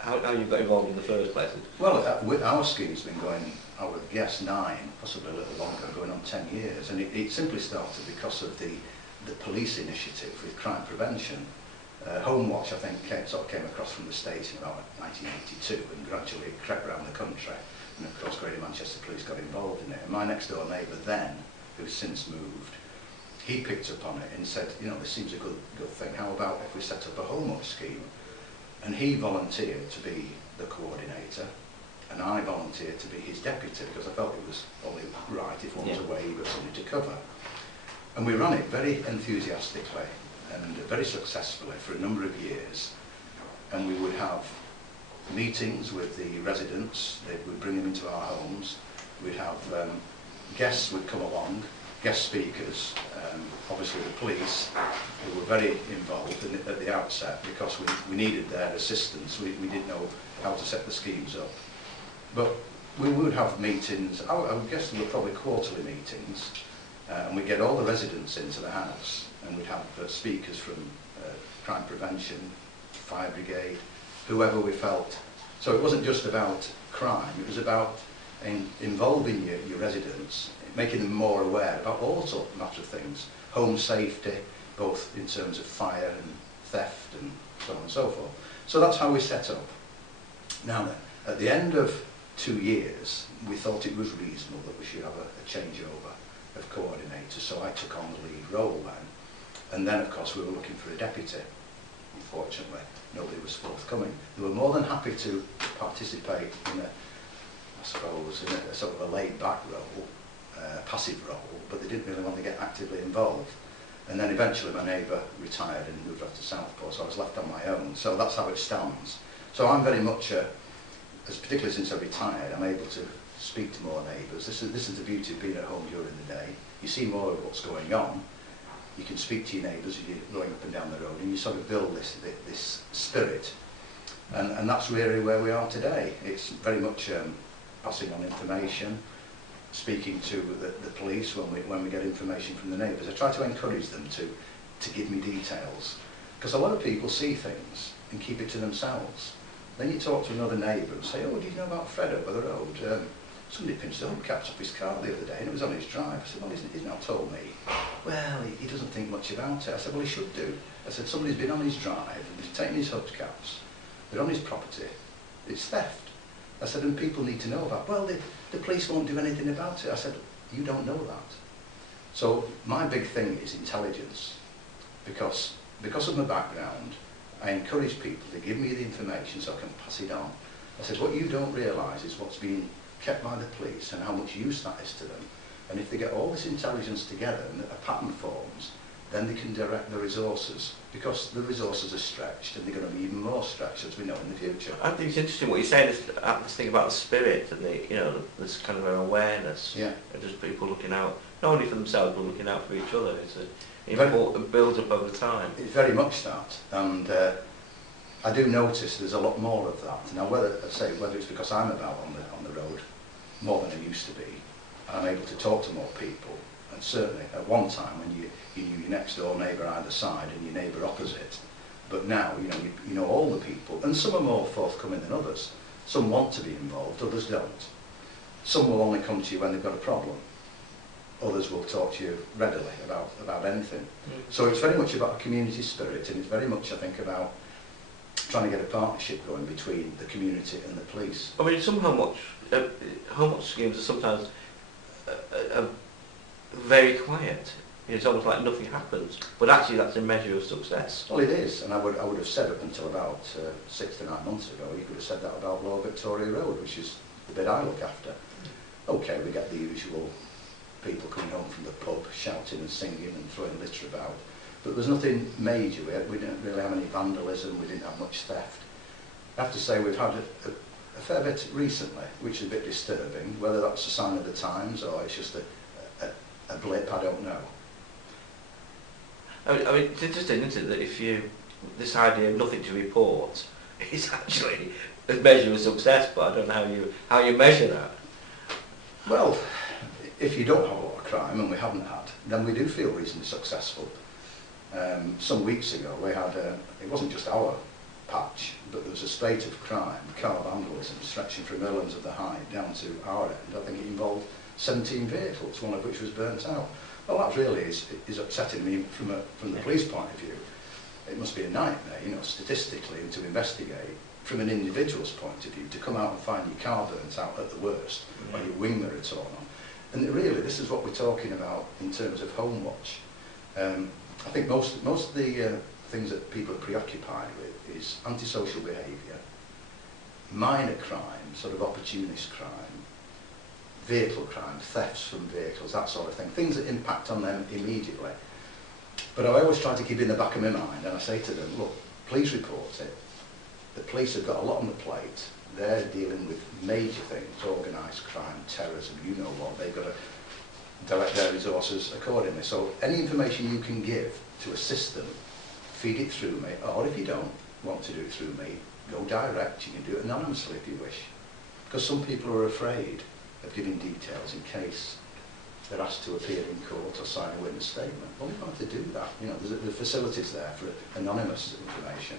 how you got involved in the first place? Well, our scheme's been going, I would guess, 9, possibly a little longer, going on 10 years, and it simply started because of the police initiative with crime prevention. Home Watch, I think, sort of came across from the States in about 1982, and gradually it crept around the country, and of course Greater Manchester Police got involved in it. And my next door neighbour then, who's since moved, he picked up on it and said, you know, this seems a good thing, how about if we set up a Home Watch scheme? And he volunteered to be the coordinator, and I volunteered to be his deputy, because I felt it was only right if one was away, he got somebody to cover. And we ran it very enthusiastically and very successfully for a number of years. And we would have meetings with the residents, they would bring them into our homes, we'd have guests would come along, guest speakers, obviously the police, who were very involved in it at the outset because we needed their assistance. We didn't know how to set the schemes up. But we would have meetings, I would guess there were probably quarterly meetings, and we'd get all the residents into the house, and we'd have speakers from crime prevention, fire brigade, whoever we felt. So it wasn't just about crime, it was about involving your residents, making them more aware about all sorts of things, home safety, both in terms of fire and theft and so on and so forth. So that's how we set up. Now then, at the end of 2 years, we thought it was reasonable that we should have a changeover of coordinators, so I took on the lead role then. And then, of course, we were looking for a deputy. Unfortunately, nobody was forthcoming. They were more than happy to participate in I suppose, in a sort of a laid-back role, passive role, but they didn't really want to get actively involved. And then eventually my neighbour retired and moved off to Southport, so I was left on my own. So that's how it stands. So I'm very much, particularly since I retired, I'm able to speak to more neighbours. This is the beauty of being at home during the day. You see more of what's going on. You can speak to your neighbours as you're going up and down the road, and you sort of build this spirit. And that's really where we are today. It's very much passing on information, speaking to the police when we get information from the neighbours. I try to encourage them to give me details, because a lot of people see things and keep it to themselves. Then you talk to another neighbour and say, oh, do you know about Fred over the road? Somebody pinched the hubcaps off his car the other day and it was on his drive. I said, well, he's not told me. Well, he doesn't think much about it. I said, well, he should do. I said, somebody's been on his drive and he's taken his hubcaps. They're on his property. It's theft. I said, and people need to know about, well, the police won't do anything about it. I said, you don't know that. So my big thing is intelligence, because of my background, I encourage people to give me the information so I can pass it on. I said, what you don't realise is what's being kept by the police and how much use that is to them. And if they get all this intelligence together and a pattern forms, then they can direct the resources, because the resources are stretched and they're going to be even more stretched, as we know, in the future. I think it's interesting what you're saying, this thing about the spirit and this kind of an awareness. Yeah. And just people looking out, not only for themselves, but looking out for each other. It builds up over time. It's very much that, and I do notice there's a lot more of that. Now, whether it's because I'm about on the road more than I used to be, and I'm able to talk to more people, and certainly at one time when you knew your next door neighbour either side and your neighbour opposite, but now you know all the people, and some are more forthcoming than others. Some want to be involved, others don't. Some will only come to you when they've got a problem. Others will talk to you readily about anything. So it's very much about a community spirit, and it's very much, I think, about trying to get a partnership going between the community and the police. I mean, some home watch schemes are sometimes very quiet. It's almost like nothing happens, but actually that's a measure of success. Well, it is, and I would have said up until about 6 to 9 months ago, you could have said that about Lower Victoria Road, which is the bit I look after. Okay, we get the usual people coming home from the pub, shouting and singing and throwing litter about, but there's nothing major. We didn't really have any vandalism, we didn't have much theft. I have to say we've had a fair bit recently, which is a bit disturbing. Whether that's a sign of the times or it's just a blip, I don't know. I mean, it's interesting, isn't it, that this idea of nothing to report is actually a measure of success, but I don't know how you measure that. Well, if you don't have a lot of crime, and we haven't had, then we do feel reasonably successful. Some weeks ago we had, it wasn't just our patch, but there was a spate of crime, car vandalism, stretching from Irlands of the Hyde down to our end. I think it involved 17 vehicles, one of which was burnt out. Well, that really is upsetting me from the police point of view. It must be a nightmare, you know, statistically, and to investigate from an individual's point of view, to come out and find your car burnt out at the worst, or your wing mirror torn off. And really, this is what we're talking about in terms of home watch. I think most of the things that people are preoccupied with is antisocial behaviour, minor crime, sort of opportunist crime, vehicle crime, thefts from vehicles, that sort of thing, things that impact on them immediately. But I always try to keep in the back of my mind, and I say to them, look, please report it. The police have got a lot on the plate. They're dealing with major things, organised crime, terrorism, you know what, they've got to direct their resources accordingly. So any information you can give to assist them, feed it through me, or if you don't want to do it through me, go direct. You can do it anonymously if you wish. Because some people are afraid of giving details in case they're asked to appear in court or sign a witness statement. Well, we don't have to do that. You know, there's facilities there for anonymous information.